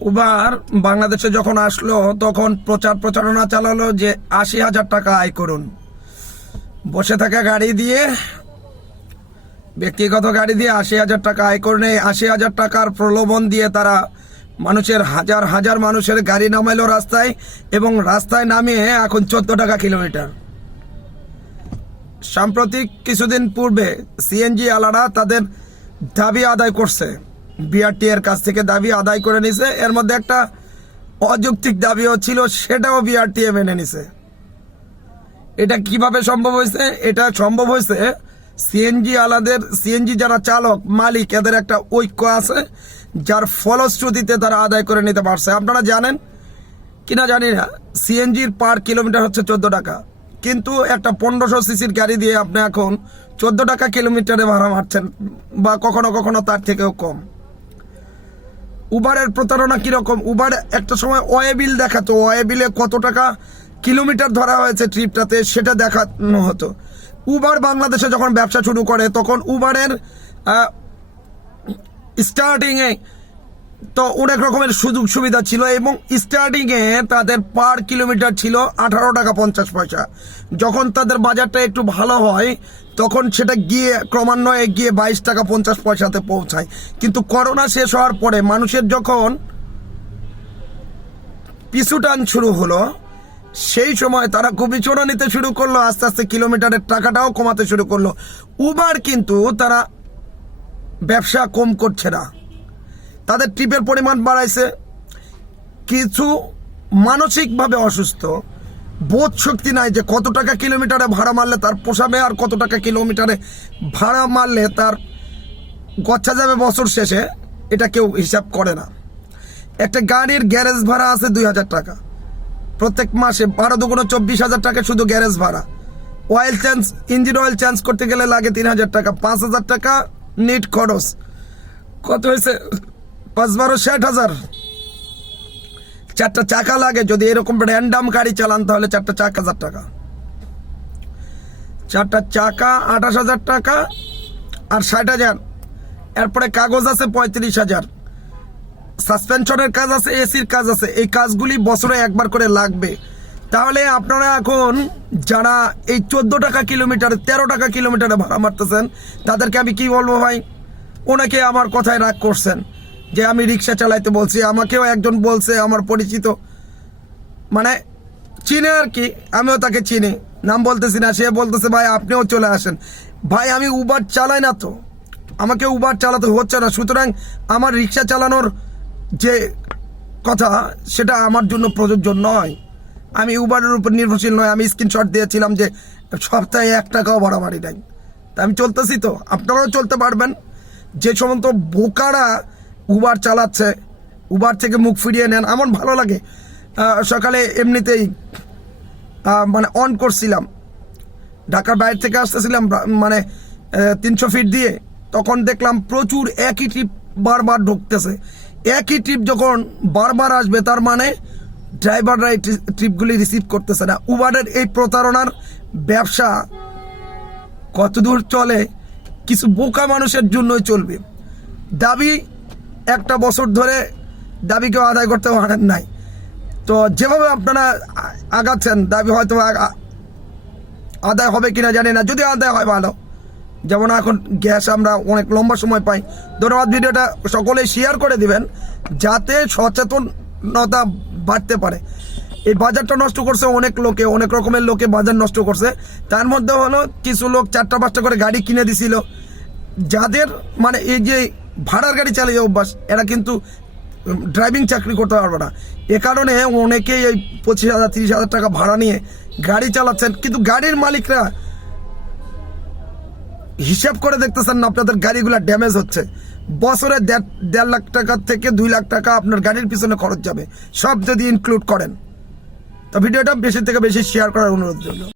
Uber বাংলাদেশে যখন আসলো, তখন প্রচার প্রচারণা চালালো যে আশি হাজার টাকা আয় করুন। বসে থাকা গাড়ি দিয়ে, ব্যক্তিগত গাড়ি দিয়ে আশি হাজার টাকা আয় এই আশি হাজার টাকার প্রলোভন দিয়ে তারা মানুষের হাজার হাজার মানুষের গাড়ি নামাইলো রাস্তায় এবং রাস্তায় নামিয়ে এখন চোদ্দ টাকা কিলোমিটার। সাম্প্রতিক কিছুদিন পূর্বে সিএনজি আলারা তাদের দাবি আদায় করছে। বিআরটি এর কাছ থেকে দাবি আদায় করে নিছে। এর মধ্যে একটা অযৌক্তিক দাবিও ছিল, সেটাও বিআরটিএ মেনে নিছে। এটা কীভাবে সম্ভব হয়েছে? এটা সম্ভব হয়েছে সিএনজি আলাদের, সিএনজি যারা চালক, মালিক, এদের একটা ঐক্য আছে, যার ফলশ্রুতিতে তারা আদায় করে নিতে পারছে। আপনারা জানেন? কিনা জানি না। সিএনজির পার কিলোমিটার হচ্ছে চোদ্দ টাকা। কিন্তু একটা পনেরোশো সিসির গাড়ি দিয়ে আপনি এখন চোদ্দ টাকা কিলোমিটারে ভাড়া মারছেন, বা কখনো কখনো তার থেকেও কম। উবারের প্রতারণা কীরকম? উবার একটা সময় ওয়েবিল দেখাতো ওয়েবিলে কত টাকা কিলোমিটার ধরা হয়েছে ট্রিপটাতে সেটা দেখানো হতো। উবার বাংলাদেশে যখন ব্যবসা শুরু করে, তখন উবারের স্টার্টিংয়ে তো অনেক রকমের সুযোগ সুবিধা ছিল এবং স্টার্টিংয়ে তাদের পার কিলোমিটার ছিল আঠারো টাকা পঞ্চাশ পয়সা। যখন তাদের বাজারটা একটু ভালো হয়, তখন সেটা গিয়ে ক্রমান্বয়ে গিয়ে বাইশ টাকা পঞ্চাশ পয়সাতে পৌঁছায়। কিন্তু করোনা শেষ হওয়ার পরে মানুষের যখন পিছু টান শুরু হলো, সেই সময় তারা চোরা নিতে শুরু করল, আস্তে আস্তে কিলোমিটারের টাকাটাও কমাতে শুরু করল। উবার কিন্তু তারা ব্যবসা কম করছে না। তাদের ট্রিপের পরিমাণ বাড়াইছে। কিছু মানসিকভাবে অসুস্থ। বোধ শক্তি নাই যে কত টাকা কিলোমিটারে ভাড়া মারলে তার পোষাবে আর কত টাকা কিলোমিটারে ভাড়া মারলে তার গচ্ছা যাবে বছর শেষে, এটা কেউ হিসাব করে না। একটা গাড়ির গ্যারেজ ভাড়া আছে দুই হাজার টাকা। প্রত্যেক মাসে বারো দুগুণ চব্বিশ হাজার টাকা শুধু গ্যারেজ ভাড়া। Oil change, engine oil change করতে গেলে লাগে তিন হাজার টাকা, পাঁচ হাজার টাকা নিট খরচ। কত হয়েছে? পাঁচ বারো, ষাট হাজার। চারটা চাকা লাগে, যদি এরকম র্যান্ডাম গাড়ি চালান, তাহলে চারটা চাক হাজার টাকা। চারটা চাকা আঠাশ হাজার টাকা আর ষাট হাজার। এরপরে কাগজ আছে পঁয়ত্রিশ হাজার। সাসপেনশনের কাজ আছে, এসির কাজ আছে, এই কাজগুলি বছরে একবার করে লাগবে। তাহলে আপনারা এখন যারা এই চোদ্দ টাকা কিলোমিটারে তেরো টাকা কিলোমিটারে ভাড়া মারতেছেন, তাদেরকে আমি কি বলব ভাই? ওনাকে আমার কথায় রাগ করছেন। যে আমি রিক্সা চালাইতে বলছি, আমাকেও একজন বলছে, আমার পরিচিত। মানে চিনে আর কি, আমিও তাকে চিনি। নাম বলতেছি না, সে বলতেছে, ভাই, আপনিও চলে আসেন। ভাই, আমি উবার চালাই না তো। আমাকে উবার চালাতে হচ্ছে না। সুতরাং আমার রিক্সা চালানোর যে কথা, সেটা আমার জন্য প্রযোজ্য নয়। আমি উবারের উপর নির্ভরশীল নয়। আমি স্ক্রিনশট দিয়েছিলাম যে সপ্তাহে এক টাকাও বাড়াবাড়ি নাই। তা আমি চলতেছি তো। আপনারাও চলতে পারবেন। যে সমস্ত বোকারা উবার চালাচ্ছে উবার থেকে মুখ ফিরিয়ে নেন আমার ভালো লাগে। সকালে এমনিতেই মানে অন করছিলাম। ঢাকার বাইরে থেকে আসতেছিলাম মানে তিনশো ফিট দিয়ে। তখন দেখলাম প্রচুর একই ট্রিপ বারবার ঢুকতেছে। একই ট্রিপ যখন বারবার আসবে, তার মানে ড্রাইভাররা এই ট্রিপগুলি রিসিভ করতেছে না। উবারের এই প্রতারণার ব্যবসা কতদূর চলে, কিছু বোকা মানুষের জন্যই চলবে। দাবি একটা বছর ধরে দাবিকেও আদায় করতে পারেন নাই। তো যেভাবে আপনারা আগাচ্ছেন, দাবি হয়তো আদায় হবে কিনা জানি না। যদি আদায় হয় ভালো। যেমন এখন গ্যাস আমরা অনেক লম্বা সময় পাই। ধন্যবাদ ভিডিওটা সকলেই শেয়ার করে দিবেন, যাতে সচেতনতা বাড়তে পারে। এই বাজারটা নষ্ট করছে অনেক লোকে, অনেক রকমের লোকে বাজার নষ্ট করছে। তার মধ্যে হলো কিছু লোক চারটা পাঁচটা করে গাড়ি কিনে দিছিল। যাদের মানে এই যে ভাড়ার গাড়ি চালিয়ে অভ্যাস। এরা কিন্তু ড্রাইভিং চাকরি করতে পারবে না। এ কারণে অনেকেই এই পঁচিশ হাজার, তিরিশ হাজার টাকা ভাড়া নিয়ে গাড়ি চালাচ্ছেন। কিন্তু গাড়ির মালিকরা হিসাব করে দেখতেছেন না আপনাদের গাড়িগুলো ড্যামেজ হচ্ছে। বছরে দেড় দেড় লাখ টাকা থেকে দুই লাখ টাকা আপনার গাড়ির পিছনে খরচ যাবে। সব যদি ইনক্লুড করেন। তো ভিডিওটা বেশি থেকে বেশি শেয়ার করার অনুরোধ রইল।